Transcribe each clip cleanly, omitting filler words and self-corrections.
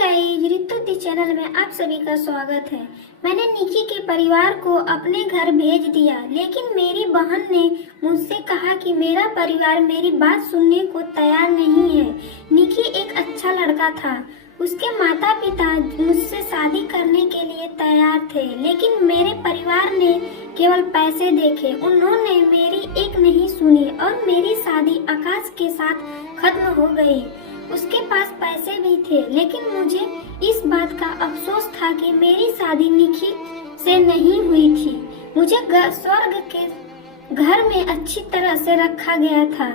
Guys, Ritu दी channel में आप सभी का स्वागत है। मैंने निकी के परिवार को अपने घर भेज दिया, लेकिन मेरी बहन ने मुझसे कहा कि मेरा परिवार मेरी बात सुनने को तैयार नहीं है। निकी एक अच्छा लड़का था। उसके माता पिता मुझसे शादी करने के लिए तैयार थे, लेकिन मेरे परिवार ने केवल पैसे देखे। उन्होंने मेरी एक नहीं सुनी और मेरी शादी आकाश के साथ खत्म हो गई। उसके पास पैसे भी थे, लेकिन मुझे इस बात का अफसोस था कि मेरी शादी निकी से नहीं हुई थी। मुझे स्वर्ग के घर में अच्छी तरह से रखा गया था।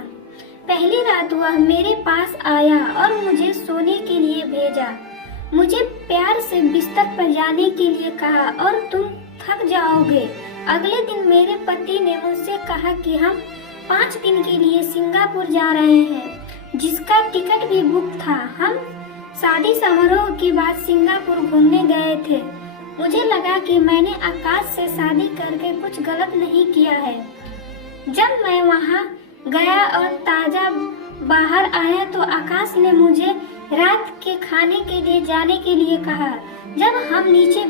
पहली रात वह मेरे पास आया और मुझे सोने के लिए भेजा। मुझे प्यार से बिस्तर पर जाने के लिए कहा और तुम थक जाओगे। अगले दिन मेरे पति ने मुझसे कहा कि हम 5 दिन के लिए सिंगापुर जा रहे हैं, जिसका टिकट भी बुक था। हम शादी समारोह के बाद सिंगापुर घूमने गए थे। मुझे लगा कि मैंने आकाश से शादी करके कुछ गलत नहीं किया है। जब मैं वहां गया और ताजा बाहर आया तो आकाश ने मुझे रात के खाने के लिए जाने के लिए कहा। जब हम नीचे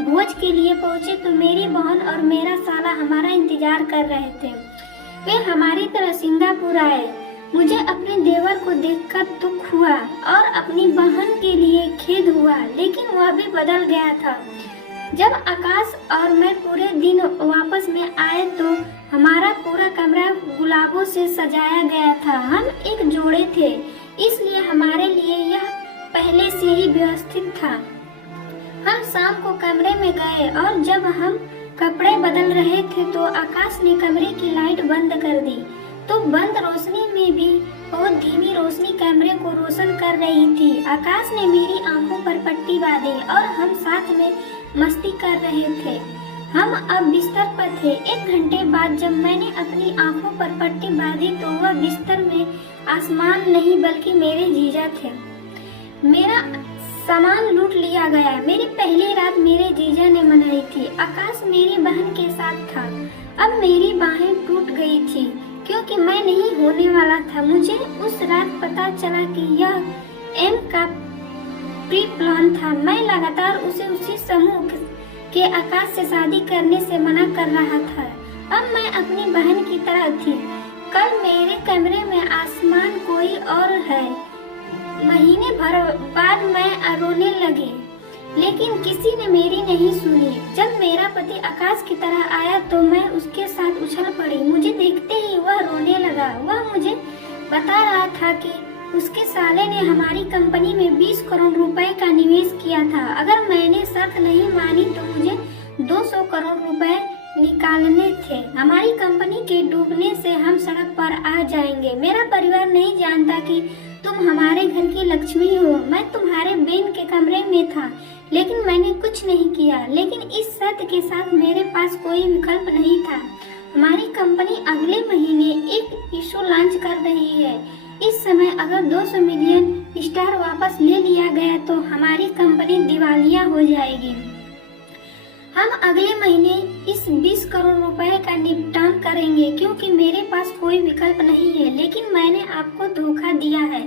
भोज के लिए पहुंचे तो मेरी बहन और मेरा साला हमारा इंतजार कर रहे थे। वे हमारी तरह सिंगापुर आए। मुझे अपने देवर को देखकर दुख हुआ और अपनी बहन के लिए खेद हुआ, लेकिन वह भी बदल गया था। जब आकाश और मैं पूरे दिन वापस में आए तो हमारा पूरा कमरा गुलाबों से सजाया गया था। हम एक जोड़े थे, इसलिए हमारे लिए यह पहले से ही व्यवस्थित था। हम शाम को कमरे में गए और जब हम कपड़े बदल रहे थे तो आकाश ने कमरे की लाइट बंद कर दी। तो बंद रोशनी में भी बहुत धीमी रोशनी कमरे को रोशन कर रही थी। आकाश ने मेरी आंखों पर पट्टी बांधी और हम साथ में मस्ती कर रहे थे। हम अब बिस्तर पर थे। 1 घंटे बाद जब मैंने अपनी आंखों पर पट्टी बांधी तो वह बिस्तर में आसमान नहीं बल्कि मेरे जीजा थे। मेरा सामान लूट लिया गया। मेरी पहली रात मेरे जीजा ने मनाई थी। आकाश मेरी बहन के साथ था। अब मेरी बाहें टूट गई थी क्योंकि मैं नहीं होने वाला था। मुझे उस रात पता चला कि यह एम का प्री प्लान था। मैं लगातार उसे उसी समूह के आकाश से शादी करने से मना कर रहा था। अब मैं अपनी बहन की तरह थी। कल मेरे कमरे में आसमान कोई और है। महीने भर बाद मैं रोने लगी, लेकिन किसी ने मेरी नहीं सुनी। जब मेरा पति आकाश की तरह आया तो मैं उसके साथ उछल पड़ी। मुझे देखते ही वह रोने लगा। वह मुझे बता रहा था कि उसके साले ने हमारी कंपनी में 20 करोड़ रुपए का निवेश किया था। अगर मैंने शर्त नहीं मानी तो मुझे 200 करोड़ रुपए निकालने थे। हमारी कंपनी के डूबने से हम सड़क पर आ जाएंगे। मेरा परिवार नहीं जानता कि तुम हमारे घर की लक्ष्मी हो। मैं तुम्हारे बेन के कमरे में था, लेकिन मैंने कुछ नहीं किया। लेकिन इस शर्त के साथ मेरे पास कोई विकल्प नहीं था। हमारी कंपनी अगले महीने एक इशू लॉन्च कर रही है। इस समय अगर 200 मिलियन स्टार वापस ले लिया गया तो हमारी कंपनी दिवालिया हो जाएगी। हम अगले महीने इस 20 करोड़ रुपए का निपटान करेंगे क्योंकि मेरे पास कोई विकल्प नहीं है। लेकिन मैंने आपको धोखा दिया है।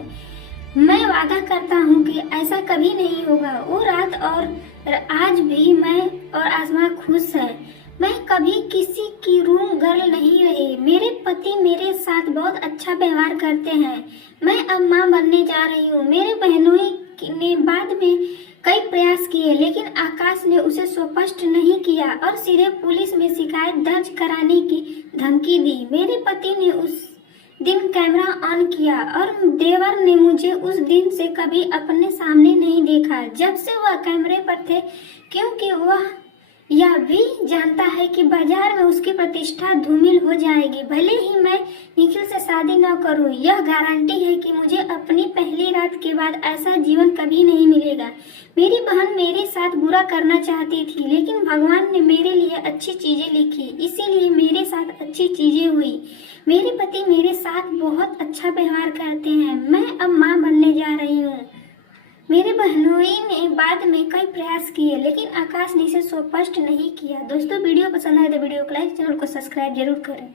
मैं वादा करता हूँ कि ऐसा कभी नहीं होगा। वो रात और आज भी मैं और आसमा खुश है। मैं कभी किसी की रूम गर्ल नहीं रही। मेरे पति मेरे साथ बहुत अच्छा व्यवहार करते हैं। मैं अब माँ बनने जा रही हूँ। मेरे बहनों ने बाद में कई प्रयास किए, लेकिन आकाश ने उसे स्पष्ट नहीं किया और सीधे पुलिस में शिकायत दर्ज कराने की धमकी दी। मेरे पति ने उस दिन कैमरा ऑन किया और देवर ने मुझे उस दिन से कभी अपने सामने नहीं देखा जब से वह कैमरे पर थे, क्योंकि वह यह भी जानता है कि बाजार में उसकी प्रतिष्ठा धूमिल हो जाएगी। भले ही मैं निखिल से शादी न करूं, यह गारंटी है कि मुझे अपनी पहली रात के बाद ऐसा जीवन कभी नहीं मिलेगा। मेरी बहन मेरे साथ बुरा करना चाहती थी, लेकिन भगवान ने मेरे लिए अच्छी चीजें लिखी, इसीलिए मेरे साथ अच्छी चीजें हुई। मेरे पति मेरे साथ बहुत अच्छा व्यवहार करते हैं। मैं अब माँ बनने जा रही हूँ। मेरे बहनोई ने बाद में कई प्रयास किए, लेकिन आकाश ने इसे स्पष्ट नहीं किया। दोस्तों, वीडियो पसंद आए तो वीडियो को लाइक, चैनल को सब्सक्राइब जरूर करें।